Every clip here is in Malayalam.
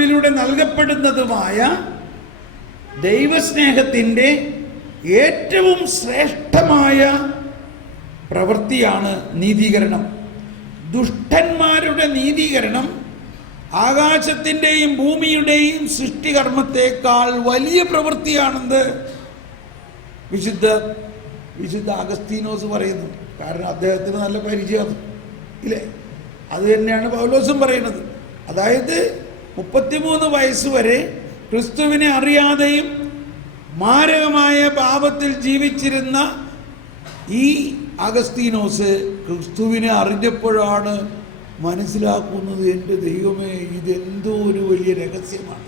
പരിശുദ്ധാത്മാവിലൂടെ നൽകപ്പെടുന്നതുമായ ദൈവസ്നേഹത്തിൻ്റെ ഏറ്റവും ശ്രേഷ്ഠമായ പ്രവൃത്തിയാണ് നീതീകരണം. ദുഷ്ടന്മാരുടെ നീതീകരണം ആകാശത്തിൻ്റെയും ഭൂമിയുടെയും സൃഷ്ടികർമ്മത്തെക്കാൾ വലിയ പ്രവൃത്തിയാണെന്ന് വിശുദ്ധ അഗസ്തീനോസ് പറയുന്നു. കാരണം അദ്ദേഹത്തിന് നല്ല പരിചയം ഇല്ലേ? അത് തന്നെയാണ് പൗലോസും പറയുന്നത്. അതായത് 33 വയസ്സ് വരെ ക്രിസ്തുവിനെ അറിയാതെയും മാരകമായ പാപത്തിൽ ജീവിച്ചിരുന്ന ഈ അഗസ്തീനോസ് ക്രിസ്തുവിനെ അറിഞ്ഞപ്പോഴാണ് മനസ്സിലാക്കുന്നത്, എൻ്റെ ദൈവമേ, ഇതെന്തോ ഒരു വലിയ രഹസ്യമാണ്.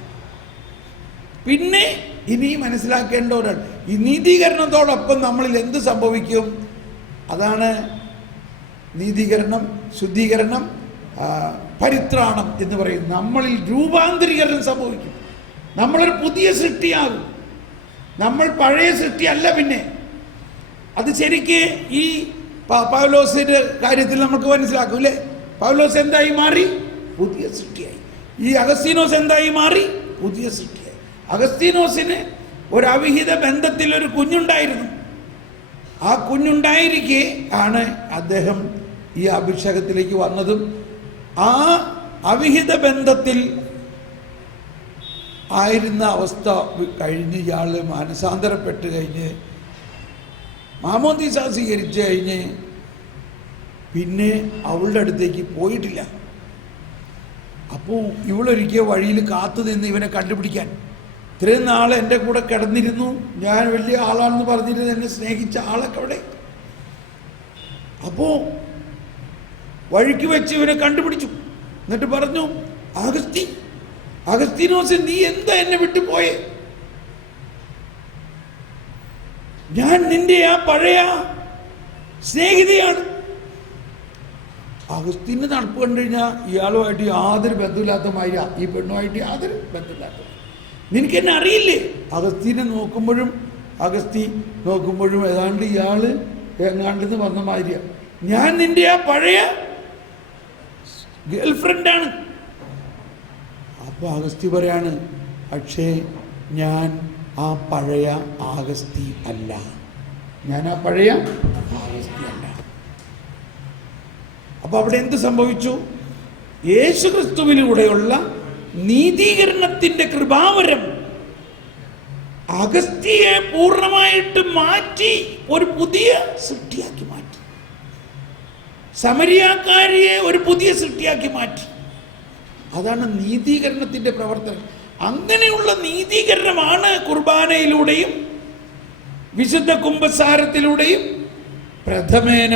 പിന്നെ ഇനി മനസ്സിലാക്കേണ്ടവരാണ് ഈ നീതീകരണത്തോടൊപ്പം നമ്മളിൽ എന്ത് സംഭവിക്കും? അതാണ് നീതീകരണം, ശുദ്ധീകരണം, പരിത്രാണം എന്ന് പറയും. നമ്മളിൽ രൂപാന്തരീകരണം സംഭവിക്കും. നമ്മളൊരു പുതിയ സൃഷ്ടിയാകും. നമ്മൾ പഴയ സൃഷ്ടിയല്ല. പിന്നെ അത് ശരിക്ക് ഈ പൗലോസിന്റെ കാര്യത്തിൽ നമുക്ക് മനസ്സിലാക്കും അല്ലേ? പൗലോസ് എന്തായി മാറി? പുതിയ സൃഷ്ടിയായി. ഈ അഗസ്തീനോസ് എന്തായി മാറി? പുതിയ സൃഷ്ടിയായി. അഗസ്തീനോസിന് ഒരു അവിഹിത ബന്ധത്തിൽ ഒരു കുഞ്ഞുണ്ടായിരുന്നു. ആ കുഞ്ഞുണ്ടായിരിക്കെ ആണ് അദ്ദേഹം ഈ അഭിഷേകത്തിലേക്ക് വന്നതും ആ അവിഹിത ബന്ധത്തിൽ ആയിരുന്ന അവസ്ഥ കഴിഞ്ഞ് ഇയാൾ മാനസാന്തരപ്പെട്ട് കഴിഞ്ഞ് മാമോദീസ സ്വീകരിച്ച് കഴിഞ്ഞ് പിന്നെ അവളുടെ അടുത്തേക്ക് പോയിട്ടില്ല. അപ്പോൾ ഇവളൊരിക്കൽ വഴിയിൽ കാത്തു നിന്ന് ഇവനെ കണ്ടുപിടിക്കാൻ. ഇത്രയും നാൾ എൻ്റെ കൂടെ കിടന്നിരുന്നു, ഞാൻ വലിയ ആളാണെന്ന് പറഞ്ഞിരുന്നു, എന്നെ സ്നേഹിച്ച ആളൊക്കെ അവിടെ. അപ്പോൾ വഴിക്ക് വെച്ച് ഇവനെ കണ്ടുപിടിച്ചു. എന്നിട്ട് പറഞ്ഞു, അഗസ്തീനോസ്, നീ എന്താ എന്നെ വിട്ടു പോയേ? ഞാൻ നിന്റെ ആ പഴയ സ്നേഹിതയാണ്. അഗസ്തീൻ്റെ നടപ്പ് കണ്ടു കഴിഞ്ഞാൽ ഇയാളുമായിട്ട് യാതൊരു ബന്ധമില്ലാത്ത മാതിരി, ഈ പെണ്ണുമായിട്ട് യാതൊരു ബന്ധമില്ലാത്ത. നിനക്ക് എന്നെ അറിയില്ലേ? അഗസ്തീനെ നോക്കുമ്പോഴും ഏതാണ്ട് ഇയാൾ എങ്ങാണ്ടെന്ന് പറഞ്ഞ മാതിരിയാണ്. ഞാൻ നിന്റെ ആ പഴയ ഗേൾഫ്രണ്ടാണ്. അപ്പോൾ അഗസ്തി പറയാണ്, പക്ഷേ ഞാൻ ആ പഴയ ആഗസ്തി അല്ല. ഞാൻ ആ പഴയ ആഗസ്തി അല്ല. അപ്പോൾ അവിടെ എന്ത് സംഭവിച്ചു? യേശു ക്രിസ്തുവിലൂടെയുള്ള നീതീകരണത്തിൻ്റെ കൃപാവരം അഗസ്തിയെ പൂർണ്ണമായിട്ട് മാറ്റി ഒരു പുതിയ സൃഷ്ടിയാക്കി മാറ്റി. സമരിയാക്കാരിയെ ഒരു പുതിയ സൃഷ്ടിയാക്കി മാറ്റി. അതാണ് നീതീകരണത്തിൻ്റെ പ്രവർത്തനം. അങ്ങനെയുള്ള നീതീകരണമാണ് കുർബാനയിലൂടെയും വിശുദ്ധ കുംഭസാരത്തിലൂടെയും പ്രഥമേന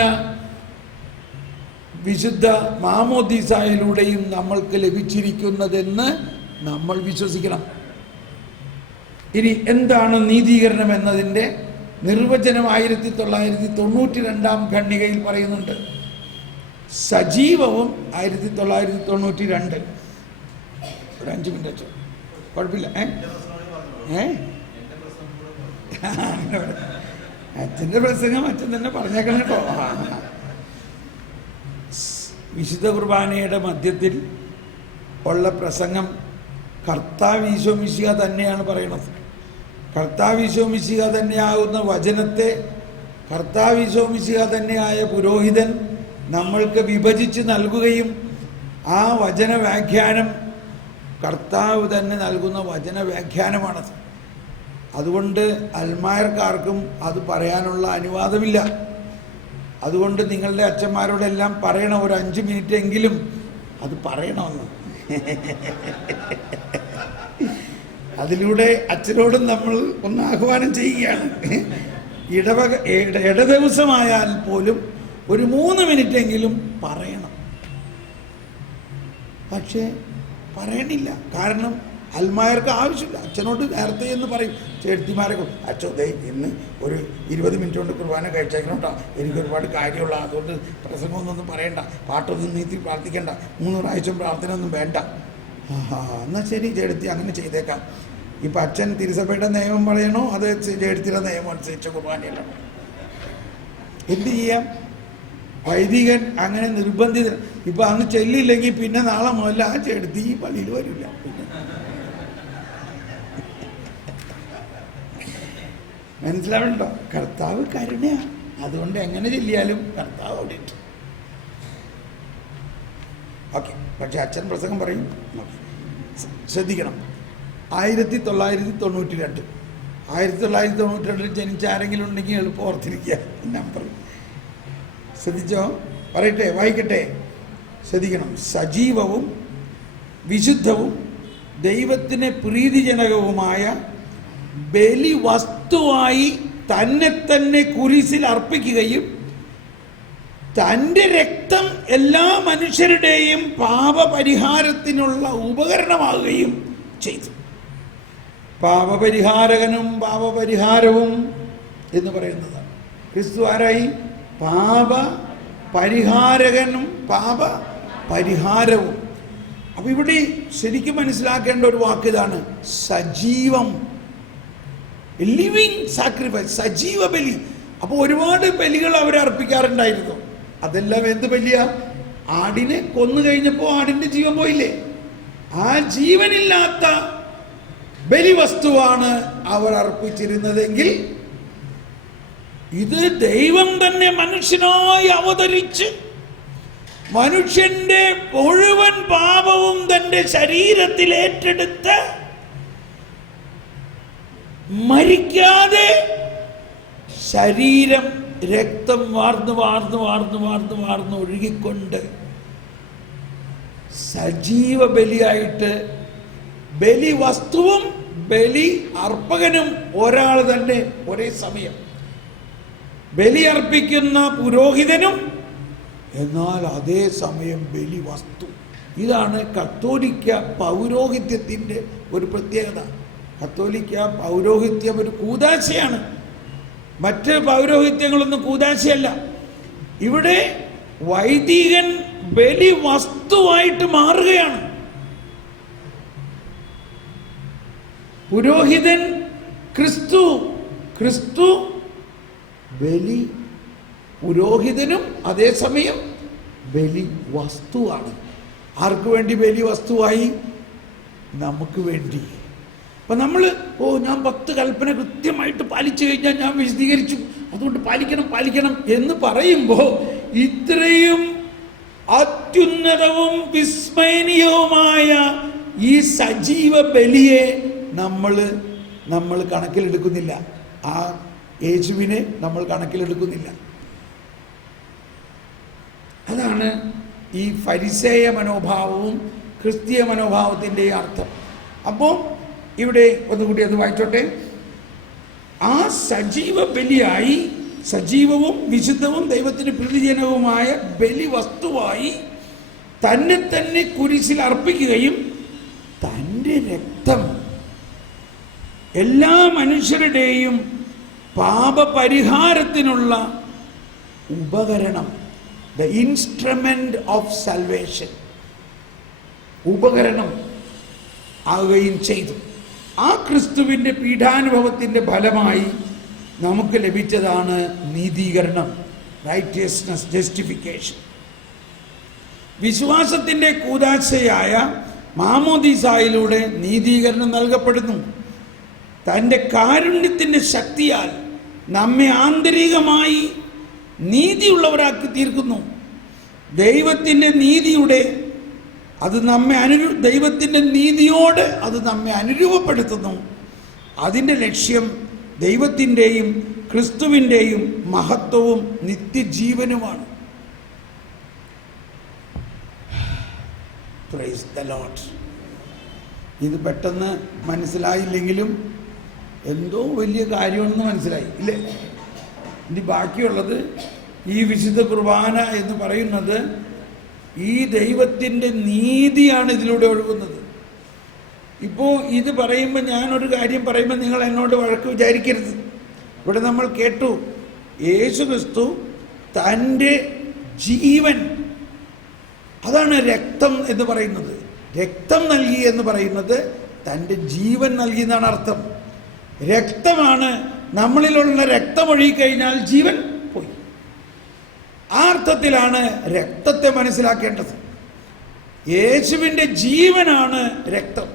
വിശുദ്ധ മാമോദീസായിലൂടെയും നമ്മൾക്ക് ലഭിച്ചിരിക്കുന്നതെന്ന് നമ്മൾ വിശ്വസിക്കണം. ഇനി എന്താണ് നീതീകരണം എന്നതിൻ്റെ നിർവചനം 1992 ഖണ്ഡികയിൽ പറയുന്നുണ്ട്. സജീവവും 1992. ഒരു 5 മിനിറ്റ് വെച്ചോ, കുഴപ്പമില്ല. അച്ഛൻ്റെ പ്രസംഗം അച്ഛൻ തന്നെ പറഞ്ഞേക്കണം കേട്ടോ. വിശുദ്ധ കുർബാനയുടെ മധ്യത്തിൽ ഉള്ള പ്രസംഗം കർത്താവ് ഈശോ മിശിഹ തന്നെയാണ് പറയണത്. കർത്താവ് ഈശോ മിശിഹ തന്നെയാകുന്ന വചനത്തെ കർത്താവ് ഈശോ മിശിഹ തന്നെയായ പുരോഹിതൻ നമ്മൾക്ക് വിഭജിച്ച് നൽകുകയും ആ വചന വ്യാഖ്യാനം കർത്താവ് തന്നെ നൽകുന്ന വചന വ്യാഖ്യാനമാണത്. അതുകൊണ്ട് അൽമായർക്കാർക്കും അത് പറയാനുള്ള അനുവാദമില്ല. അതുകൊണ്ട് നിങ്ങളുടെ അച്ഛന്മാരോടെല്ലാം പറയണം, ഒരു 5 മിനിറ്റ് എങ്കിലും അത് പറയണമെന്ന്. അതിലൂടെ അച്ഛനോടും നമ്മൾ ഒന്ന് ആഹ്വാനം ചെയ്യുകയാണ്. ഇട ദിവസമായാൽ പോലും ഒരു 3 മിനിറ്റെങ്കിലും പറയണം. പക്ഷേ പറയണില്ല. കാരണം അൽമായർക്ക് ആവശ്യമില്ല. അച്ഛനോട് നേരത്തെ എന്ന് പറയും. ചേർത്തിമാരൊക്കെ, അച്ഛൻ ദേ ഇന്ന് ഒരു 20 മിനിറ്റ് കൊണ്ട് കുർബാന കഴിച്ചേക്കണം കേട്ടോ, എനിക്ക് ഒരുപാട് കാര്യമുള്ള, അതുകൊണ്ട് പ്രസംഗമൊന്നും പറയണ്ട, പാട്ടൊന്നും നീത്തി പ്രാർത്ഥിക്കണ്ട, 3 പ്രാവശ്യം പ്രാർത്ഥന ഒന്നും വേണ്ട. എന്നാൽ ശരി ചേർത്തി, അങ്ങനെ ചെയ്തേക്കാം. ഇപ്പം അച്ഛൻ തിരുസഭയുടെ നിയമം പറയണോ അത് ചേർത്തിയുടെ നിയമം അനുസരിച്ച് കുർബാനയല്ല. എന്ത് ചെയ്യാം? വൈദികൻ അങ്ങനെ നിർബന്ധിത. ഇപ്പൊ അന്ന് ചെല്ലില്ലെങ്കിൽ പിന്നെ നാളെ മുതൽ ആ ചെടുത്ത് ഈ പള്ളിയിൽ വരില്ല. മനസ്സിലാവണ്ടോ? കർത്താവ് കരുണയാണ്. അതുകൊണ്ട് എങ്ങനെ ചെല്ലിയാലും കർത്താവ് അവിടെ ഉണ്ട്. ഓക്കെ. പക്ഷെ അച്ഛൻ പ്രസംഗം പറയും. ശ്രദ്ധിക്കണം. 1992 1992 ജനിച്ച ആരെങ്കിലും ഉണ്ടെങ്കിൽ എളുപ്പം ഓർത്തിരിക്കുക നമ്പർ. ശ്രദ്ധിച്ചോ? പറയട്ടെ, വായിക്കട്ടെ, ശ്രദ്ധിക്കണം. സജീവവും വിശുദ്ധവും ദൈവത്തിന് പ്രീതിജനകവുമായ ബലി വസ്തുവായി തന്നെ കുരിശിൽ അർപ്പിക്കുകയും തൻ്റെ രക്തം എല്ലാ മനുഷ്യരുടെയും പാപപരിഹാരത്തിനുള്ള ഉപകരണമാകുകയും ചെയ്തു. പാപപരിഹാരകനും പാപപരിഹാരവും എന്ന് പറയുന്നതാണ്. ക്രിസ്തു ആരായി? പാപ പരിഹാരകനും പാപ പരിഹാരവും. അപ്പൊ ഇവിടെ ശരിക്കും മനസ്സിലാക്കേണ്ട ഒരു വാക്ക് ഇതാണ്, സജീവം, ലിവിങ് സാക്രിഫൈസ്, സജീവ ബലി. അപ്പോൾ ഒരുപാട് ബലികൾ അവർ അർപ്പിക്കാറുണ്ടായിരുന്നു. അതെല്ലാം എന്ത് ബലിയാ? ആടിനെ കൊന്നു കഴിഞ്ഞപ്പോൾ ആടിന്റെ ജീവൻ പോയില്ലേ? ആ ജീവനില്ലാത്ത ബലിവസ്തുവാണ് അവർ അർപ്പിച്ചിരുന്നതെങ്കിൽ ഇത് ദൈവം തന്നെ മനുഷ്യനായി അവതരിച്ച് മനുഷ്യന്റെ മുഴുവൻ പാപവും തന്റെ ശരീരത്തിൽ ഏറ്റെടുത്ത് മരിക്കാതെ ശരീരം രക്തം വാർന്നു വാർന്നു വാർന്നു വാർന്നു വാർന്നു ഒഴുകിക്കൊണ്ട് സജീവ ബലിയായിട്ട്, ബലി വസ്തുവും ബലി അർപ്പകനും ഒരാൾ തന്നെ ഒരേ സമയം, ബലി അർപ്പിക്കുന്ന പുരോഹിതനും എന്നാൽ അതേ സമയം ബലി വസ്തു. ഇതാണ് കത്തോലിക്ക പൗരോഹിത്യത്തിൻ്റെ ഒരു പ്രത്യേകത. കത്തോലിക്ക പൗരോഹിത്യം ഒരു കൂദാശയാണ്. മറ്റ് പൗരോഹിത്യങ്ങളൊന്നും കൂദാശയല്ല. ഇവിടെ വൈദികൻ ബലി വസ്തുവായിട്ട് മാറുകയാണ്. പുരോഹിതൻ ക്രിസ്തു ബലി പുരോഹിതനും അതേസമയം ബലി വസ്തുവാണ്. ആർക്ക് വേണ്ടി ബലി വസ്തുവായി? നമുക്ക് വേണ്ടി. അപ്പൊ നമ്മൾ ഞാൻ 10 കൽപ്പന കൃത്യമായിട്ട് പാലിച്ചു കഴിഞ്ഞാൽ ഞാൻ വിശദീകരിച്ചു, അതുകൊണ്ട് പാലിക്കണം എന്ന് പറയുമ്പോൾ ഇത്രയും അത്യുന്നതവും വിസ്മയനീയവുമായ ഈ സജീവ ബലിയെ നമ്മൾ കണക്കിലെടുക്കുന്നില്ല. ആ യേശുവിനെ നമ്മൾ കണക്കിലെടുക്കുന്നില്ല. അതാണ് ഈ ഫരിസേയ മനോഭാവവും ക്രിസ്തീയ മനോഭാവത്തിൻ്റെ അർത്ഥം. അപ്പോൾ ഇവിടെ ഒന്നുകൂടി അത് വായിച്ചോട്ടെ. ആ സജീവ ബലിയായി, സജീവവും വിശുദ്ധവും ദൈവത്തിന് പ്രീതിജനകവുമായ ബലി വസ്തുവായി തന്നെ കുരിശിൽ അർപ്പിക്കുകയും തൻ്റെ രക്തം എല്ലാ മനുഷ്യരുടെയും പാപപരിഹാരത്തിനുള്ള ഉപകരണം, ദ ഇൻസ്ട്രുമെന്റ് ഓഫ് സൽവേഷൻ, ഉപകരണം ആവുകയും ചെയ്തു. ആ ക്രിസ്തുവിൻ്റെ പീഠാനുഭവത്തിൻ്റെ ഫലമായി നമുക്ക് ലഭിച്ചതാണ് നീതീകരണം, റൈറ്റിയസ്നസ്, ജസ്റ്റിഫിക്കേഷൻ. വിശ്വാസത്തിൻ്റെ കൂദാശയായ മാമോദീസായിലൂടെ നീതീകരണം നൽകപ്പെടുന്നു. തൻ്റെ കാരുണ്യത്തിൻ്റെ ശക്തിയാൽ നമ്മെ ആന്തരികമായി നീതിയുള്ളവരാക്കി തീർക്കുന്നു. ദൈവത്തിൻ്റെ നീതിയോട് അത് നമ്മെ അനുരൂപപ്പെടുത്തുന്നു. അതിൻ്റെ ലക്ഷ്യം ദൈവത്തിൻ്റെയും ക്രിസ്തുവിൻ്റെയും മഹത്വവും നിത്യജീവനുമാണ്. Praise the Lord. ഇത് പെട്ടെന്ന് മനസ്സിലായില്ലെങ്കിലും എന്തോ വലിയ കാര്യമാണെന്ന് മനസ്സിലായി ഇല്ലേ? ഇനി ബാക്കിയുള്ളത് ഈ വിശുദ്ധ കുർബാന എന്ന് പറയുന്നത് ഈ ദൈവത്തിൻ്റെ നീതിയാണ് ഇതിലൂടെ ഒഴുകുന്നത്. ഇപ്പോൾ ഇത് പറയുമ്പോൾ, ഞാനൊരു കാര്യം പറയുമ്പോൾ നിങ്ങൾ എന്നോട് വഴക്ക് വിചാരിക്കരുത്. ഇവിടെ നമ്മൾ കേട്ടു, യേശു ക്രിസ്തു തൻ്റെ ജീവൻ, അതാണ് രക്തം എന്ന് പറയുന്നത്. രക്തം നൽകി എന്ന് പറയുന്നത് തൻ്റെ ജീവൻ നൽകി എന്നാണ് അർത്ഥം. രക്തമാണ്. നമ്മളിലുള്ള രക്തം ഒഴുകിക്കഴിഞ്ഞാൽ ജീവൻ പോയി. ആ അർത്ഥത്തിലാണ് രക്തത്തെ മനസ്സിലാക്കേണ്ടത്. യേശുവിൻ്റെ ജീവനാണ് രക്തം.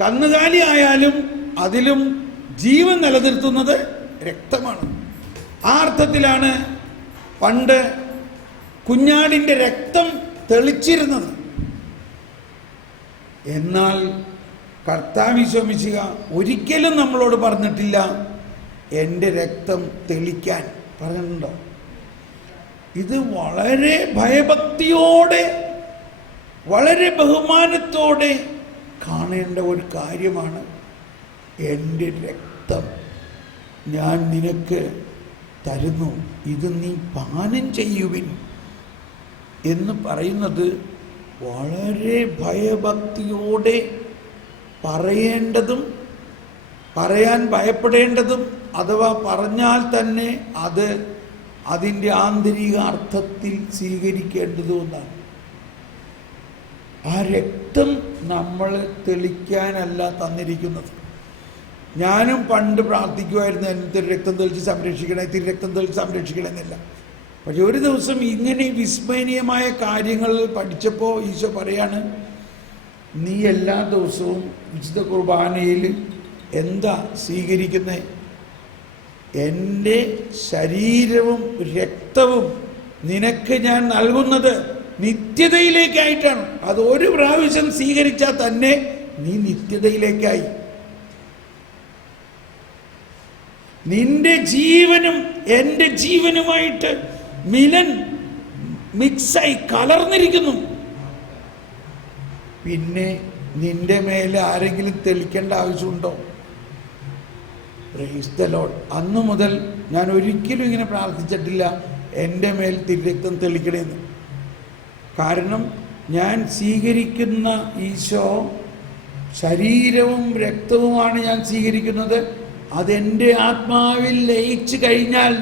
കന്നുകാലി ആയാലും അതിലും ജീവൻ നിലനിർത്തുന്നത് രക്തമാണ്. ആ അർത്ഥത്തിലാണ് പണ്ട് കുഞ്ഞാടിൻ്റെ രക്തം തെളിച്ചിരുന്നത്. എന്നാൽ കർത്താവ് ഈശോ മിശിഹ ഒരിക്കലും നമ്മളോട് പറഞ്ഞിട്ടില്ല എൻ്റെ രക്തം തെളിക്കാൻ. പറഞ്ഞിട്ടുണ്ടോ? ഇത് വളരെ ഭയഭക്തിയോടെ, വളരെ ബഹുമാനത്തോടെ കാണേണ്ട ഒരു കാര്യമാണ്. എൻ്റെ രക്തം ഞാൻ നിനക്ക് തരുന്നു, ഇത് നീ പാനം ചെയ്യുവിൻ എന്ന് പറയുന്നത് വളരെ ഭയഭക്തിയോടെ പറയേണ്ടതും, പറയാൻ ഭയപ്പെടേണ്ടതും, അഥവാ പറഞ്ഞാൽ തന്നെ അത് അതിൻ്റെ ആന്തരിക അർത്ഥത്തിൽ സ്വീകരിക്കേണ്ടതും ഒന്നാണ്. ആ രക്തം നമ്മൾ തെളിക്കാനല്ല തന്നിരിക്കുന്നത്. ഞാനും പണ്ട് പ്രാർത്ഥിക്കുമായിരുന്നു, എന്നിട്ട് രക്തം തെളിച്ച് സംരക്ഷിക്കണേ, ഇത്തിരി രക്തം തെളിച്ച് സംരക്ഷിക്കണമെന്നില്ല. പക്ഷെ ഒരു ദിവസം ഇങ്ങനെ വിസ്മരണീയമായ കാര്യങ്ങൾ പഠിച്ചപ്പോൾ ഈശോ പറയാണ്, നീ എല്ലാ ദിവസവും വിശുദ്ധ കുർബാനയിൽ എന്താ സ്വീകരിക്കുന്നത്? എൻ്റെ ശരീരവും രക്തവും നിനക്ക് ഞാൻ നൽകുന്നത് നിത്യതയിലേക്കായിട്ടാണ്. അത് ഒരു പ്രാവശ്യം സ്വീകരിച്ചാൽ തന്നെ നീ നിത്യതയിലേക്കായി. നിന്റെ ജീവനും എൻ്റെ ജീവനുമായിട്ട് മിക്സായി കലർന്നിരിക്കുന്നു. പിന്നെ നിന്റെ മേലെ ആരെങ്കിലും തെളിക്കേണ്ട ആവശ്യമുണ്ടോ? Praise the Lord. അന്നു മുതൽ ഞാൻ ഒരിക്കലും ഇങ്ങനെ പ്രാർത്ഥിച്ചിട്ടില്ല എൻ്റെ മേൽ തിരുരക്തം തെളിക്കണമെന്ന്. കാരണം ഞാൻ സ്വീകരിക്കുന്ന ഈശോ ശരീരവും രക്തവുമാണ് ഞാൻ സ്വീകരിക്കുന്നത്. അതെൻ്റെ ആത്മാവിൽ ലയിച്ചു കഴിഞ്ഞാൽ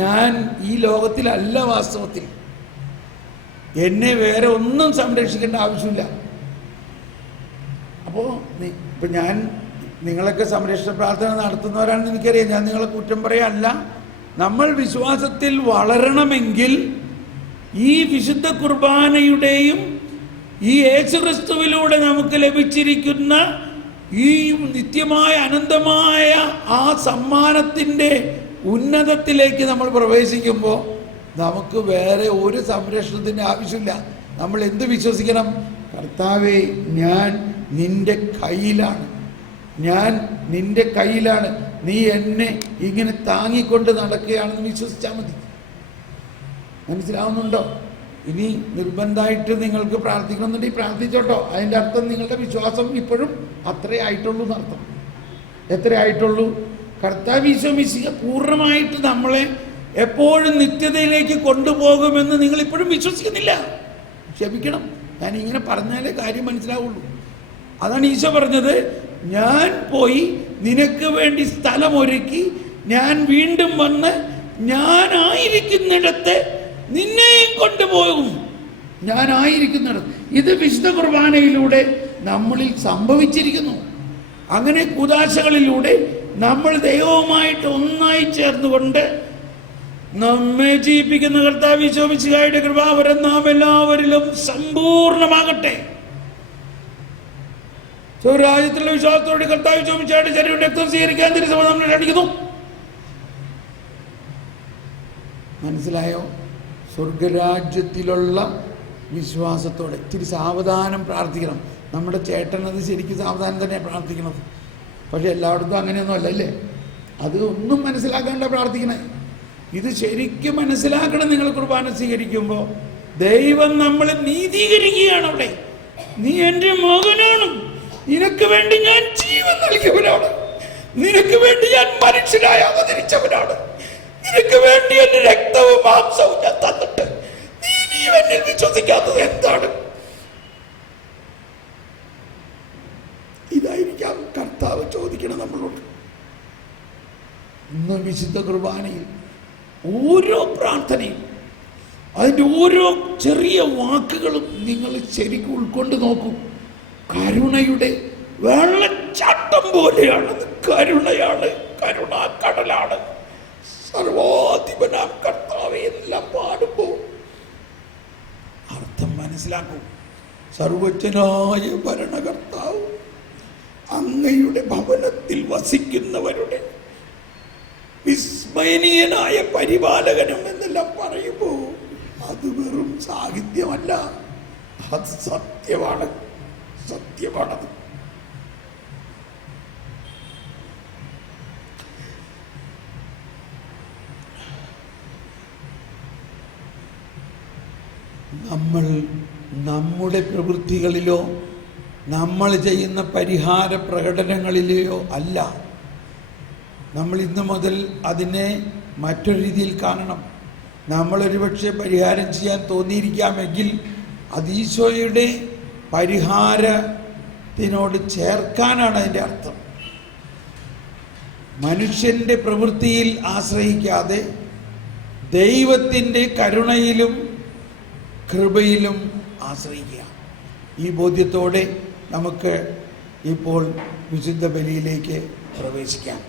ഞാൻ ഈ ലോകത്തിലല്ല. വാസ്തവത്തിൽ എന്നെ വേറെ ഒന്നും സംരക്ഷിക്കേണ്ട ആവശ്യമില്ല. അപ്പോൾ ഇപ്പം ഞാൻ നിങ്ങളൊക്കെ സംരക്ഷണ പ്രാർത്ഥന നടത്തുന്നവരാണെന്ന് എനിക്കറിയാം. ഞാൻ നിങ്ങളെ കുറ്റം പറയാനല്ല. നമ്മൾ വിശ്വാസത്തിൽ വളരണമെങ്കിൽ ഈ വിശുദ്ധ കുർബാനയുടെയും ഈ യേശുക്രിസ്തുവിലൂടെ നമുക്ക് ലഭിച്ചിരിക്കുന്ന ഈ നിത്യമായ അനന്തമായ ആ സമ്മാനത്തിൻ്റെ ഉന്നതത്തിലേക്ക് നമ്മൾ പ്രവേശിക്കുമ്പോൾ നമുക്ക് വേറെ ഒരു സംരക്ഷണത്തിൻ്റെ ആവശ്യമില്ല. നമ്മൾ എന്ത് വിശ്വസിക്കണം? കർത്താവേ, ഞാൻ നിൻ്റെ കയ്യിലാണ്, ഞാൻ നിൻ്റെ കയ്യിലാണ്, നീ എന്നെ ഇങ്ങനെ താങ്ങിക്കൊണ്ട് നടക്കുകയാണെന്ന് വിശ്വസിച്ചാൽ മതി. മനസ്സിലാവുന്നുണ്ടോ? ഇനി നിർബന്ധമായിട്ട് നിങ്ങൾക്ക് പ്രാർത്ഥിക്കണമെന്നുണ്ടെങ്കിൽ പ്രാർത്ഥിച്ചോട്ടോ. അതിൻ്റെ അർത്ഥം നിങ്ങളുടെ വിശ്വാസം ഇപ്പോഴും അത്രേ ആയിട്ടുള്ളൂ എന്നർത്ഥം. എത്രേ ആയിട്ടുള്ളൂ? കർത്താവ് ഈശോ മിശിഹ പൂർണ്ണമായിട്ട് നമ്മളെ എപ്പോഴും നിത്യതയിലേക്ക് കൊണ്ടുപോകുമെന്ന് നിങ്ങളിപ്പോഴും വിശ്വസിക്കുന്നില്ല. ക്ഷമിക്കണം, ഞാൻ ഇങ്ങനെ പറഞ്ഞാലേ കാര്യം മനസ്സിലാവുള്ളൂ. അതാണ് ഈശോ പറഞ്ഞത്, ഞാൻ പോയി നിനക്ക് വേണ്ടി സ്ഥലമൊരുക്കി ഞാൻ വീണ്ടും വന്ന് ഞാനായിരിക്കുന്നിടത്ത് നിന്നെയും കൊണ്ടുപോകും. ഞാനായിരിക്കുന്നിടത്ത്. ഇത് വിശുദ്ധ കുർബാനയിലൂടെ നമ്മളിൽ സംഭവിച്ചിരിക്കുന്നു. അങ്ങനെ കൂദാശകളിലൂടെ നമ്മൾ ദൈവവുമായിട്ട് ഒന്നായി ചേർന്നുകൊണ്ട് നമ്മെ ജീവിപ്പിക്കുന്ന കർത്താവ് ഈശോ മിശിഹായുടെ കൃപാവരം നാം എല്ലാവരിലും സമ്പൂർണ്ണമാകട്ടെ. രാജ്യത്തിലുള്ള വിശ്വാസത്തോടെ കർത്താവ് ഈശോ മിശിഹായുടെ ശരീരം രക്തം സ്വീകരിക്കാൻ തിരുസഭ നമ്മളെ അടിക്കുന്നു. മനസ്സിലായോ? സ്വർഗരാജ്യത്തിലുള്ള വിശ്വാസത്തോടെ ഇത്തിരി സാവധാനം പ്രാർത്ഥിക്കണം. നമ്മുടെ ചേട്ടനത് ശരിക്കും സാവധാനം തന്നെയാണ് പ്രാർത്ഥിക്കണത്. പക്ഷെ എല്ലായിടത്തും അങ്ങനെയൊന്നും അല്ല, അല്ലേ? അത് ഒന്നും മനസ്സിലാക്കാണ്ട പ്രാർത്ഥിക്കണേ. ഇത് ശരിക്കും മനസ്സിലാക്കണം. നിങ്ങൾ കുർബാന സ്വീകരിക്കുമ്പോൾ ദൈവം നമ്മളെ നീതീകരിക്കുകയാണ്. അവിടെ നീ എൻ്റെ മകനാണ്, നിനക്ക് വേണ്ടി ഞാൻ ജീവൻ നൽകിയവനാണ്, നിനക്ക് വേണ്ടി ഞാൻ മനുഷ്യനായി അവതരിച്ചവനാണ്, നിനക്ക് വേണ്ടി എൻ്റെ രക്തവും മാംസവും ഞാൻ തന്നിട്ട് നീ എന്നിൽ വിശ്വസിക്കാത്തത് എന്താണ്? ഇതായിരിക്കാം കർത്താവ് ചോദിക്കണം നമ്മളോട്. ഇന്ന് വിശുദ്ധ കുർബാനയിൽ ഓരോ പ്രാർത്ഥനയും അതിൻ്റെ ഓരോ ചെറിയ വാക്കുകളും നിങ്ങൾ ശരിക്കും ഉൾക്കൊണ്ട് നോക്കൂ. കരുണയുടെ വെള്ളച്ചാട്ടം പോലെയാണത്. കരുണയാണ്, കരുണാക്കടലാണ്. സർവാധിപനാം കർത്താവേ, കർത്താവേ എന്നെല്ലാം പാടുമ്പോൾ അർത്ഥം മനസ്സിലാക്കും. സർവജ്ഞനായ ഭരണകർത്താവ്, അങ്ങയുടെ ഭവനത്തിൽ വസിക്കുന്നവരുടെ വിസ്മയനീയനായ പരിപാലകനും എന്നെല്ലാം പറയുമ്പോൾ അത് വെറും സാഹിത്യമല്ല, അത് സത്യമാണ്. സത്യമാണത്. നമ്മൾ നമ്മുടെ പ്രവൃത്തികളിലോ നമ്മൾ ചെയ്യുന്ന പരിഹാര പ്രകടനങ്ങളിലെയോ അല്ല. നമ്മൾ ഇന്ന് മുതൽ അതിനെ മറ്റൊരു രീതിയിൽ കാണണം. നമ്മളൊരുപക്ഷെ പരിഹാരം ചെയ്യാൻ തോന്നിയിരിക്കാമെങ്കിൽ അത് ഈശോയുടെ പരിഹാരത്തിനോട് ചേർക്കാനാണ് അതിൻ്റെ അർത്ഥം. മനുഷ്യൻ്റെ പ്രവൃത്തിയിൽ ആശ്രയിക്കാതെ ദൈവത്തിൻ്റെ കരുണയിലും കൃപയിലും ആശ്രയിക്കുക. ഈ ബോധ്യത്തോടെ നമുക്ക് ഇപ്പോൾ വിശുദ്ധ ബലിയിലേക്ക് പ്രവേശിക്കാം.